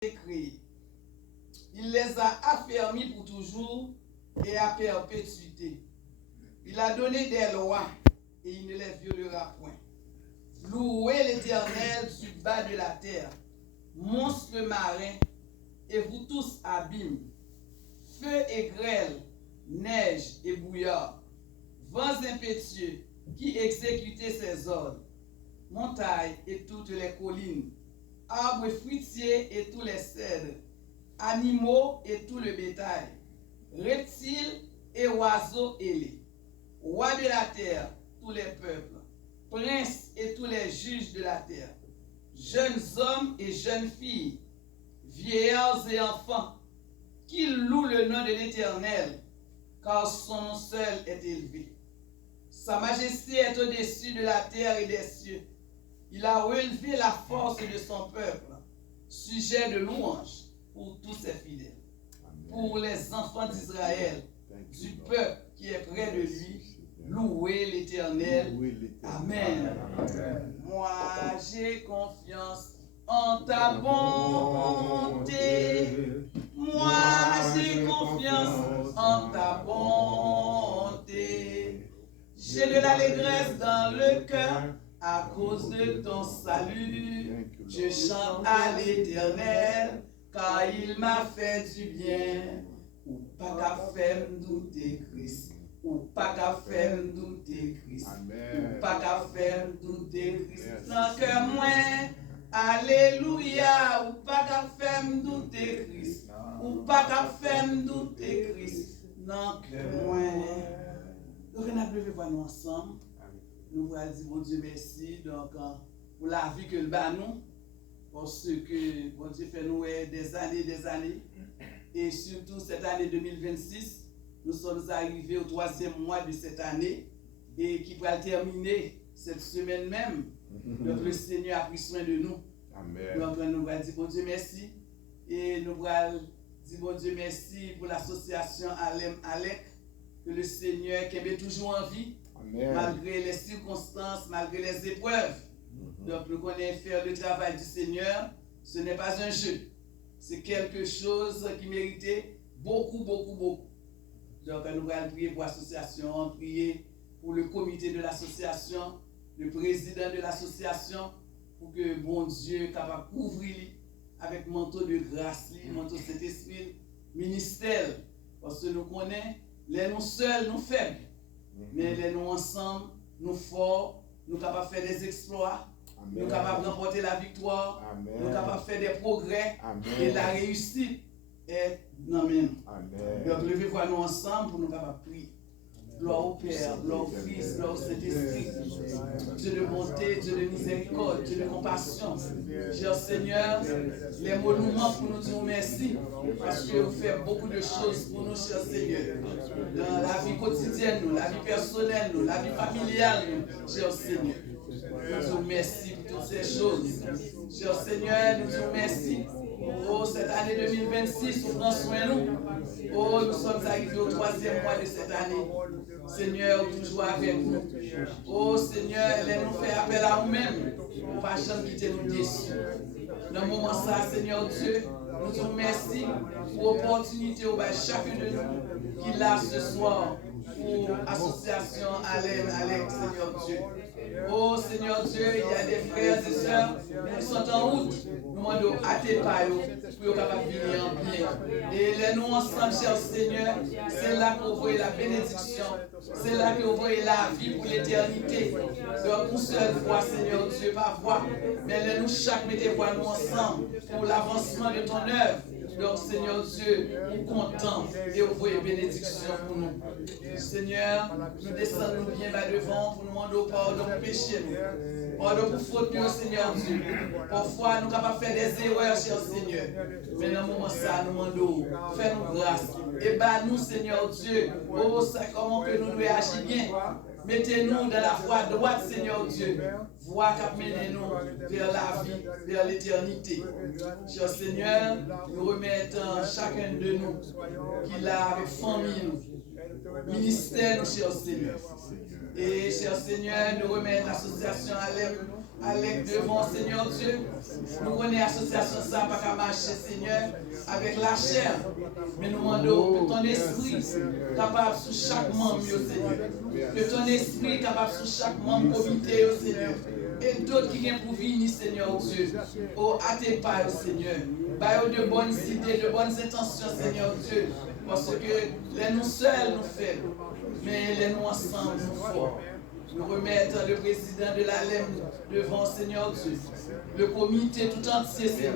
créés. Il les a affermis pour toujours et à perpétuité. Il a donné des lois et il ne les violera point. Louez l'Éternel du bas de la terre, monstres marins, et vous tous abîmes, feu et grêle, neige et bouillard, vents impétueux qui exécutez ses ordres, montagnes et toutes les collines, arbres fruitiers et tous les cèdres, animaux et tout le bétail, reptiles et oiseaux ailés, rois de la terre, tous les peuples, princes et tous les juges de la terre, jeunes hommes et jeunes filles, vieillards et enfants, qu'ils louent le nom de l'Éternel, car son nom seul est élevé. Sa majesté est au-dessus de la terre et des cieux. Il a relevé la force de son peuple, sujet de louange pour tous ses fidèles. Amen. Pour les enfants d'Israël, du peuple qui est près de lui, louez l'Éternel. Amen. Amen. Moi, j'ai confiance en ta bonté. Moi, j'ai confiance en ta bonté. J'ai de l'allégresse dans le cœur à cause de ton salut. Je chante à l'Éternel car il m'a fait du bien. Ou pas qu'à faire douter Christ. Ou pas qu'à faire douter Christ. Ou pas qu'à faire douter Christ. Sans que moi, alléluia. Ou pas qu'à faire douter Christ. Ou pas qu'à faire douter Christ. Non que moi. Donc, on a pu voir nous ensemble. Nous allons dire, bon Dieu, merci donc, pour la vie que le bat nous. Parce que bon Dieu fait nous des années. Et surtout cette année 2026, nous sommes arrivés au 3e mois de cette année et qui va terminer cette semaine même. Donc le Seigneur a pris soin de nous. Amen. Donc nous allons dire, bon Dieu, merci. Et nous allons dire, bon Dieu, merci pour l'association Alem Alec. Que le Seigneur qui est toujours en vie, amen, malgré les circonstances, malgré les épreuves. Donc nous connaissons faire le travail du Seigneur, ce n'est pas un jeu. C'est quelque chose qui méritait beaucoup. Donc nous allons prier pour l'association, prier pour le comité de l'association, le président de l'association, pour que bon Dieu soit capable de couvrir avec manteau de grâce, manteau de cet esprit, ministère. Parce que nous connaissons, les nous seuls, nous faibles. Mais les nous ensemble, nous forts, nous capables de faire des exploits. Amen. Nous capables de remporter la victoire. Amen. Nous capables de faire des progrès. Amen. Et la réussite est dans nous. Donc levez-vous nous ensemble pour nous capables de prier. Gloire au Père, gloire au Fils, gloire au Saint-Esprit. Dieu de bonté, Dieu de miséricorde, Dieu de compassion. Cher Seigneur, les mots nous manquent pour nous dire merci. Parce que vous faites beaucoup de choses pour nous, cher Seigneur. Dans la vie quotidienne, la vie personnelle, la vie familiale, cher Seigneur. Nous disons merci pour toutes ces choses. Cher Seigneur, nous disons merci. Oh, cette année 2026, vous prenez soin de nous. Oh, nous sommes arrivés au 3e mois de cette année. Seigneur, toujours avec nous. Oh, Seigneur, nous fait appel à nous-mêmes. Pour ne pas jamais quitter nous déçus. Dans le moment ça, Seigneur Dieu, nous disons merci pour l'opportunité au chacun de nous qui l'a ce soir pour l'association Alem Alec, Seigneur Dieu. Oh Seigneur Dieu, il y a des frères et sœurs qui sont en route. Nous demandons à tes pas pour qu'ils soient capables de venir en bien. Et les nous ensemble, cher Seigneur, c'est là qu'on voit la bénédiction. C'est là qu'on voit la vie pour l'éternité. Donc, une seule fois, Seigneur Dieu, pas voix. Mais les nous chaque mettez voix nous ensemble pour l'avancement de ton œuvre. Donc, Seigneur Dieu, nous comptons et vous voyez bénédiction pour nous. Seigneur, nous descendons bien bas devant pour nous demander pardon pour péché. Pardon pour faute, Seigneur Dieu. Parfois, nous sommes capables de faire des erreurs, cher Seigneur. Mais dans le moment ça, nous demandons, fais-nous grâce. Et bah nous, Seigneur Dieu, oh, c'est comment que nous devons agir bien. Mettez-nous dans la voie droite, Seigneur Dieu. Voie qui mène nous vers la vie, vers l'éternité. Cher Seigneur, nous remettons chacun de nous qui l'a avec famille, ministère, cher Seigneur. Et cher Seigneur, nous remettons l'association Alem avec devant, Seigneur Dieu. Nous connaissons l'association ça, pas qu'à marcher, Seigneur, avec la chair. Mais nous demandons que ton esprit capable sur chaque membre, Seigneur. Que ton esprit capable sur chaque membre comité, Seigneur. Et d'autres qui viennent pour venir, Seigneur Dieu. Oh, à tes pas, Seigneur. Bah, de bonnes idées, de bonnes intentions, Seigneur Dieu. Parce que les nous seuls nous faibles, mais les nous ensemble nous forts. Nous remettons le président de la LEM devant Seigneur Dieu. Le comité tout entier, Seigneur.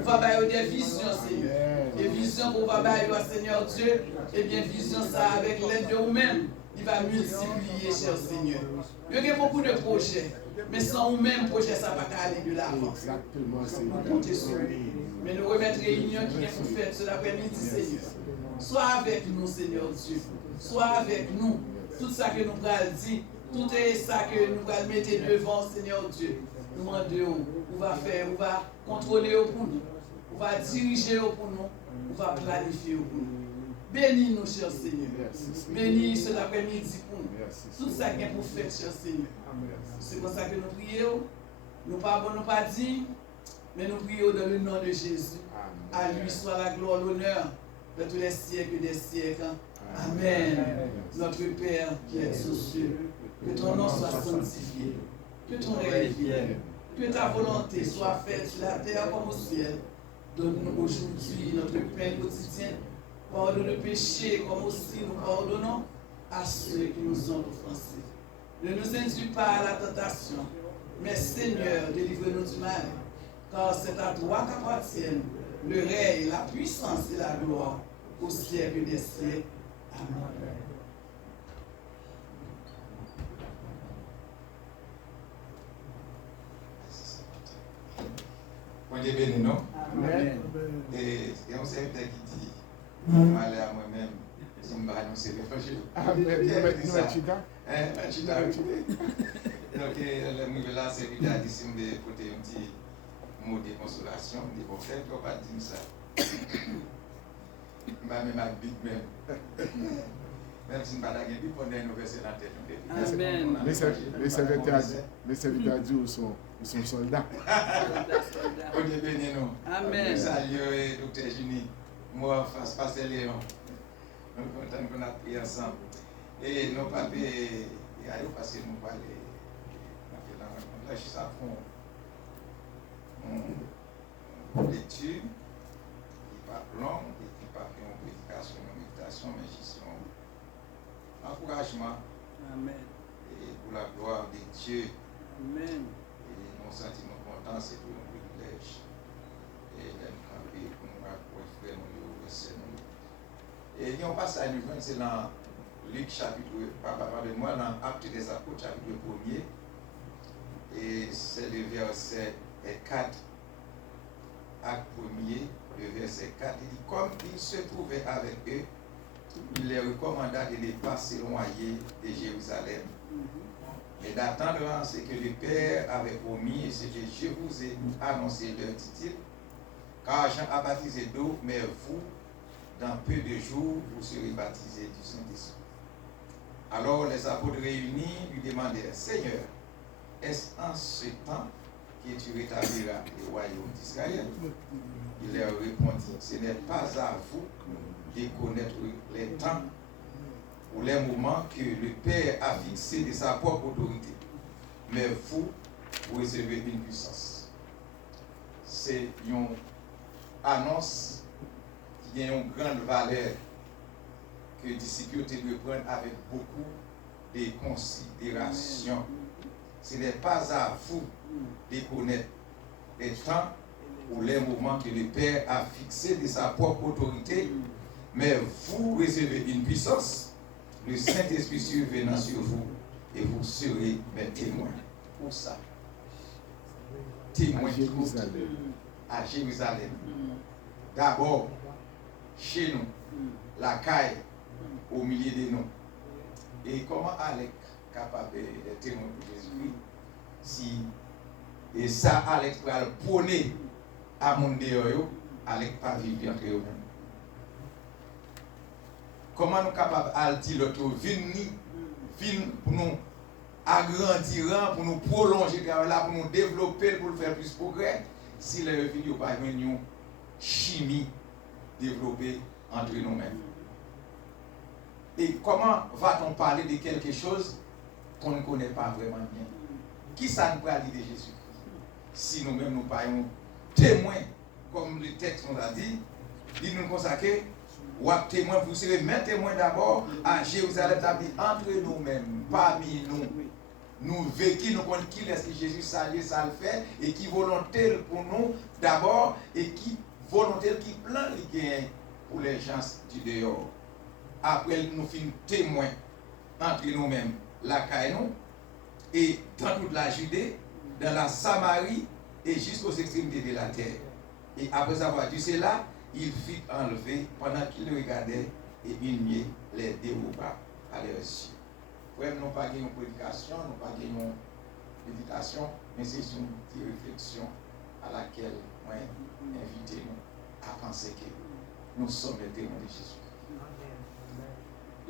On va bailler des visions, Seigneur. Des visions qu'on va bailler, Seigneur Dieu. Et bien, vision ça avec l'aide de vous-même. Il va multiplier, cher Seigneur. Il y a beaucoup de projets. Mais sans vous-même, projet, ça va pas aller de l'avant. Exactement, Seigneur. Comptez sur lui. Mais nous remettre réunion qui est pour faire cet après-midi, Seigneur. Sois avec nous, Seigneur Dieu. Sois avec nous. Tout ça que nous allons dire, tout est ça que nous allons mettre devant, Seigneur Dieu. Nous demandons, on va faire, on va contrôler pour nous. On va diriger pour nous. On va planifier pour nous. Bénis nous, cher Seigneur. Bénis cet après-midi pour nous. Tout ça qui est pour faire, cher Seigneur. C'est pour ça que nous prions. Nous ne pas dire, mais nous prions dans le nom de Jésus. À lui soit la gloire, l'honneur de tous les siècles des siècles. Amen. Notre Père qui es aux cieux, que ton nom soit sanctifié, que ton règne vienne, que ta volonté soit faite sur la terre comme au ciel. Donne-nous aujourd'hui notre pain quotidien. Pardonne le péché comme aussi nous pardonnons à ceux qui nous ont offensés. Ne nous induis pas à la tentation, mais Seigneur, délivre-nous du mal, car c'est à toi qu'appartiennent le règne, la puissance et la gloire au siècle des siècles. Amen. Bon Dieu béni nous. Amen. Et on sait qui dit, malheur à moi-même, si je vais annoncer l'évangile. Amen. Nous sommes chita. Chita, oui. Donc, le là, c'est lui qui a dit, si je vais porter un petit mot de consolation, je vais faire, je ne vais pas dire ça. Je vais même avec big même. Même si je ne vais pas dire, je vais prendre un verset dans la tête. Amen. Les serviteurs Dieu sont soldats. On est béni nous. Amen. Salut, docteur Juni. Moi, Pasteur Léon. Nous sommes contents qu'on a prié ensemble. Et nos papiers, il y a eu passé nous parler. Là, je suis à fond. L'étude, qui n'est pas long, et qui n'est pas fait en prédication, en méditation, mais juste en encouragement. Amen. Et pour la gloire de Dieu. Amen. Et nous sentiments contents, c'est pour un privilège. Et nous camper pour nous rapprocher, nous laisser nous. Et il y a un passage, c'est dans Luc chapitre, pardonnez-moi, dans Actes des Apôtres, chapitre 1er. Et c'est le verset 4. Acte 1er, le verset 4. Il dit, comme il se trouvait avec eux, il les recommanda de ne pas s'éloigner de Jérusalem, mais d'attendre ce que le Père avait promis et ce que je vous ai annoncé, leur dit-il, car Jean a baptisé d'eau, mais vous, dans peu de jours, vous serez baptisés du Saint-Esprit. Alors les apôtres réunis lui demandèrent, Seigneur, est-ce en ce temps que tu rétabliras le royaume d'Israël? Il leur répondit, ce n'est pas à vous de connaître les temps ou les moments que le Père a fixé de sa propre autorité, mais vous recevez une puissance. C'est une annonce qui a une grande valeur que les disciples doivent prendre avec beaucoup de considération. Ce n'est pas à vous de connaître les temps ou les moments que le Père a fixé de sa propre autorité, mais vous recevez une puissance, le Saint-Esprit survenant sur vous, et vous serez mes témoins. Pour ça, témoins à Jérusalem. D'abord, chez nous, la caille, au milieu de nous. Et comment Alec capable d'être témoin de Jésus-Christ si et ça Alec va le prôner à mon dehors, Alec pas vivre entre eux-mêmes. Comment nous sommes capables de dire l'autre, venez pour nous agrandir, pour nous prolonger le travail là, pour nous développer, pour faire plus de progrès, si les filles n'ont pas une chimie développée entre nous-mêmes. Et comment va-t-on parler de quelque chose qu'on ne connaît pas vraiment bien? Qui ça nous parle de Jésus? Si nous-mêmes nous parlons témoins, comme le texte nous a dit, il nous consacre, ou à témoin, vous serez mes témoins d'abord à Jérusalem, entre nous-mêmes, parmi nous. Nous vécu, nous connaissons qui est-ce que Jésus ça le fait, et qui volontaire pour nous d'abord, et qui volontaire qui plan les gains pour les gens du dehors. Après, nous finissons témoins entre nous-mêmes, la Caïnou, et dans toute la Judée, dans la Samarie, et jusqu'aux extrémités de la terre. Et après avoir dit cela, il fut enlevé pendant qu'il regardait et humilié les déroba à leurs yeux. Nous n'avons pas gagné une prédication, nous n'avons pas gagné une méditation, mais c'est une petite réflexion à laquelle moi invité nous à penser que nous sommes les témoins de Jésus.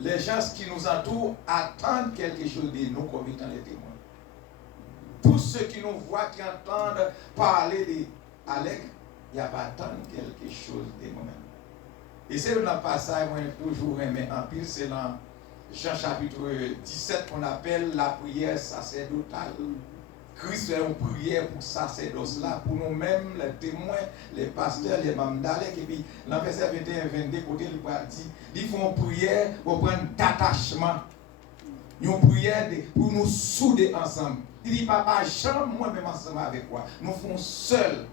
Les gens qui nous entourent attendent quelque chose de nous comme étant les témoins. Tous ceux qui nous voient, qui entendent parler d'Alec, il n'y a pas attendre quelque chose de nous-mêmes. Et c'est dans le passage, moi, toujours aimé en pile, c'est dans Jean chapitre 17 qu'on appelle la prière sacerdotale. Christ fait une prière pour sacerdoce là, pour nous-mêmes, les témoins, les pasteurs, les membres d'Alec. Et puis, dans le verset 21-22, côté, il dit, ils font une prière pour prendre d'attachement. Une prière pour nous souder ensemble. Il dit, papa, jamais moi-même ensemble avec toi. Nous faisons seuls.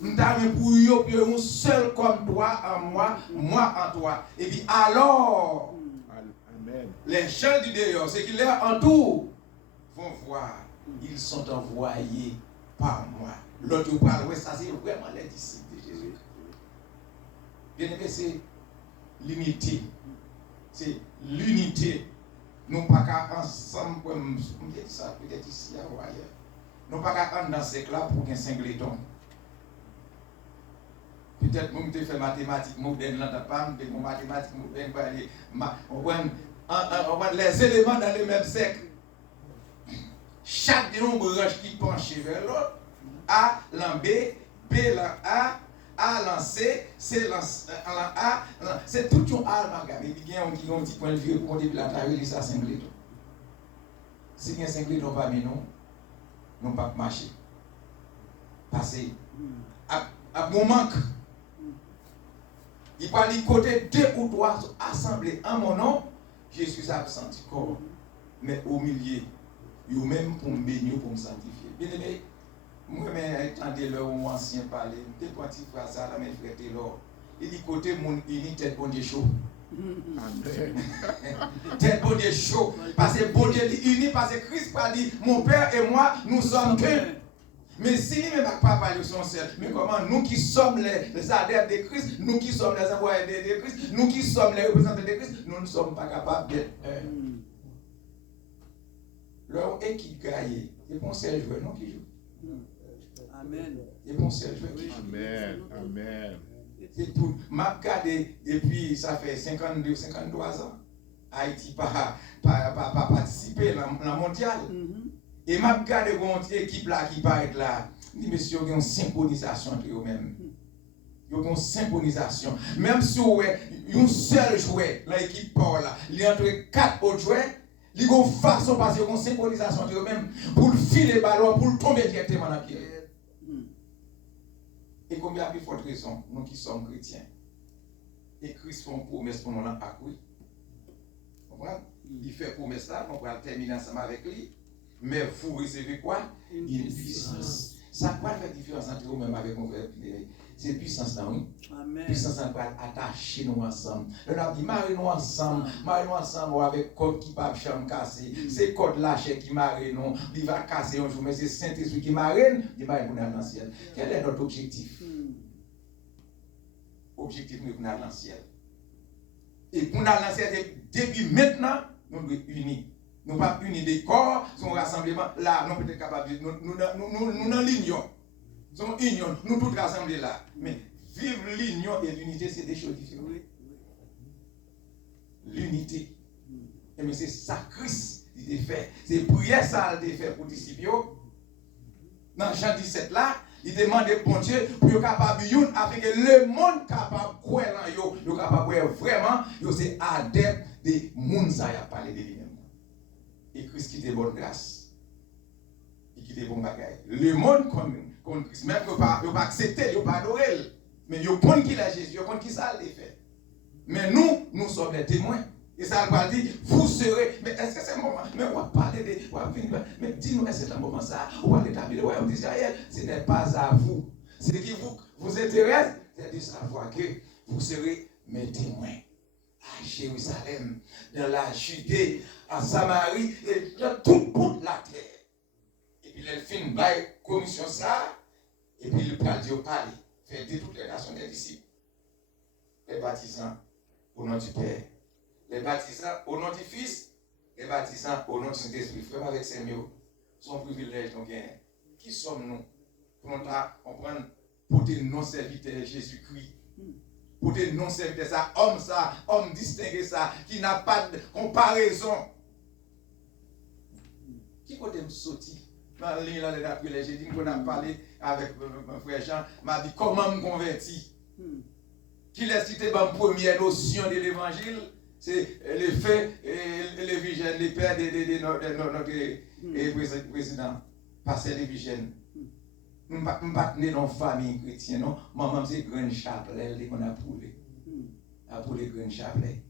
Nous t'avons pour eux, seul comme toi en moi, moi en toi. Et puis alors, Amen. Les gens du dehors, ceux qui les entourent, vont voir, ils sont envoyés par moi. L'autre parle, oui, ça c'est vraiment les disciples de Jésus. Bien aimé, c'est l'unité. C'est l'unité. Nous pas qu'à ensemble, comme on dit ça, peut-être ici ou ailleurs. Nous pas qu'à entrer dans ce là pour qu'un singleton. Peut-être que nous fait mathématiques modernes, nous mathématiques modernes, on voit les éléments dans le même cercle. Chaque branche qui penche vers l'autre, A l'en B, B l'en A l'en C, C l'en A, c'est tout un A, il y a un petit point de vue pour qu'on la taille, ça singleton. Si il y a un singleton parmi nous, nous ne pouvons pas marcher. Parce que, à mon manque, il parle du côté 2 ou 3 assemblés en mon nom, je suis absent du corps. Mais au milieu, il y a même pour me bénir, pour me sanctifier. Bien aimé, moi-même, attendez leur ancien parler, je suis parti faire ça, là, mes frères, il dit côté mon uni, tête bon Dieu chaud. Amen. Tête bon Dieu chaud. Parce que bon Dieu dit uni, parce que Christ a dit, mon Père et moi, nous sommes qu'un. Mais si nous ne pouvons pas parler de son seul, mais comment nous qui sommes les adeptes de Christ, nous qui sommes les envoyés de Christ, nous qui sommes les représentants de Christ, nous ne sommes pas capables d'être un. Leur équipe gagne, c'est bon seul joueur, non qui joue. Amen. C'est bon seul joueur qui joue. Amen. Amen. C'est tout. M'a regardé depuis, ça fait 52, 53 ans, Haïti n'a pas participé dans le mondial. Et m'a regardé une équipe là qui paraît là. Je dis, monsieur, il y a une synchronisation entre eux-mêmes. Il y a une synchronisation. Même si vous avez un seul joueur, l'équipe Paul là, il y a entre 4 autres joueurs, il y a une façon parce qu'il y a une synchronisation entre eux-mêmes pour le filer le ballon, pour le tomber directement dans le pied. Et combien de forte raison, nous qui sommes chrétiens, et Christ fait une promesse pour nous dans la oui. Vous comprenez? Il fait promesse là, on va terminer ensemble avec lui. Mais vous recevez quoi? Une puissance. Ça quoi la différence entre vous-même avec mon frère? C'est puissance là, oui. Amen. Puissance là, attacher nous ensemble. On a dit, marre-nous ensemble avec code qui ne peut pas casser. C'est code lâché qui marre nous, il va casser un jour, mais c'est Saint-Esprit qui marre, il va aller dans le ciel. Quel est notre objectif? Objectif, nous aller dans le ciel. Et pour aller dans le ciel, depuis maintenant, nous devons unis. Nous ne sommes pas unis des corps, son rassemblement, là, nous peut-être capables de nous dans l'union. Nous sommes union, nous tous rassemblés là. Mais vivre l'union et l'unité, c'est des choses différentes. L'unité. Et mais c'est ça, Christ il était fait. C'est prière ça il était fait pour disciples. Dans Jean 17 là, il demandait bon Dieu pour être capable afin que le monde capable de croire en yo, yo capable de vraiment, yo c'est adepte des monde ça y a parlé de lui-même. Et Christ qui était bonne grâce. Et qui était bon bagaille. Le monde contre Christ, même que pas accepter, yo pas adorer, mais yo connaît qui est Jésus, yo connaît qui ça le fait. Mais nous sommes des témoins. Et ça va dire, vous serez. Mais est-ce que c'est un moment? Mais on va parler de. Mais dis-nous, est-ce que c'est un moment ça? On va l'établir le royaume d'Israël. Ce n'est pas à vous. Ce qui vous intéresse, c'est de savoir que vous serez mes témoins. À Jérusalem, dans la Judée, à Samarie, et dans tout bout de la terre. Et puis, elle fait une commission ça. Et puis, il prend Dieu parler. Fait de toutes les nations des disciples. Les baptisants au nom du Père. Les baptisants au nom du Fils, les baptisants au nom du Saint-Esprit. Frère avec Seigneur, son privilège. Donc, qui sommes-nous pour nous comprendre pour des non-serviteurs Jésus-Christ? Pour des non-serviteurs, ça, homme distingué ça, qui n'a pas de comparaison. Qui peut me sortir? J'ai dit qu'on a parlé avec mon frère Jean, m'a dit comment me convertir. Qui l'a cité ma première notion de l'évangile? C'est les faits et les vigènes, les pères de notre président, pasteur des vigènes. Je ne suis pas né dans une famille chrétienne, non. Maman, c'est grand chapelet qu'on a approuvé. Approuvé grand chapelet.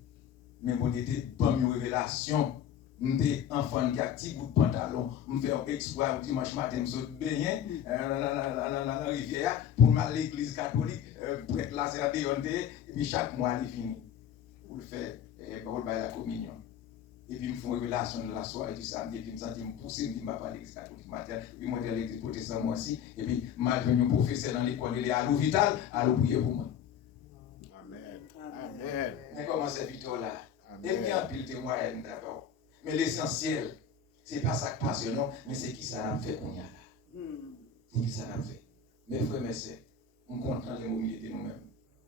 Mais bon, était bonne révélation. Je suis enfant qui a un petit bout de pantalon. Je fais un exploit dimanche matin, je suis baigné dans la rivière pour aller à l'église catholique. Prêtre là, c'est à déonter. Et puis chaque mois, il finit. Pour le faire. Pour la communion. Et puis, ils me font une révélation de la soirée du samedi. Et puis, je me pousser, je me dis, je ne vais pas à l'église catholique matin. Et puis, je vais à l'église protestante moi aussi. Et puis, je vais un professeur dans l'école, il est à l'hôpital, à prier pour moi. Amen. Amen. Mais comment c'est Victor là? Et puis, un pile témoin d'abord. Mais l'essentiel, ce n'est pas ça qui passe, non, mais c'est qui ça a fait qu'on y a là. C'est qui ça a fait. Mes frères, mes sœurs, on comprend les mots de nous-mêmes.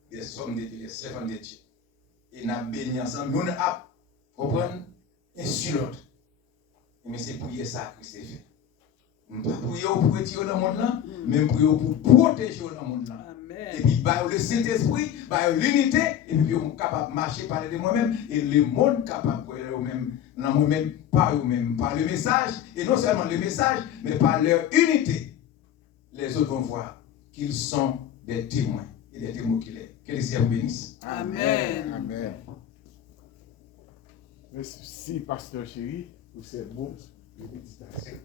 Des hommes de Dieu, des servants de Dieu. Et nous avons béni ensemble, nous avons compris un sur l'autre. Mais c'est pour ça que Christ est fait. Nous ne pouvons pas prier pour retirer dans le monde là, mais nous prions pour protéger dans le monde là. Et puis, le Saint-Esprit, l'unité, et puis, on est capable de marcher, parler de moi-même, et le monde est capable de parler eux-mêmes, dans moi-même, par eux-mêmes, par le message, et non seulement le message, mais par leur unité. Les autres vont voir qu'ils sont des témoins, et des témoins qu'il est. Que le Seigneur vous bénisse. Amen. Amen. Merci, pasteur chéri, pour ces mots de méditation.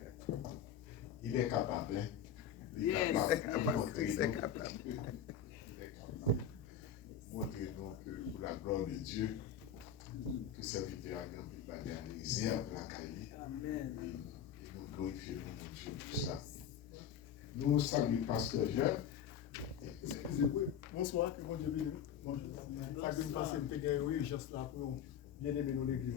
Il est capable, hein? Il est capable. Montrer donc pour la gloire de Dieu que serviteur a gagné la réserve de la cahier. Amen. Et nous glorifions notre Dieu pour ça. Nous saluons le pasteur Jean. Excusez-moi. Bonsoir, que bon Dieu bénisse. Bonjour. Ça que nous passons, nous avons juste là pour bien aimer nos l'église.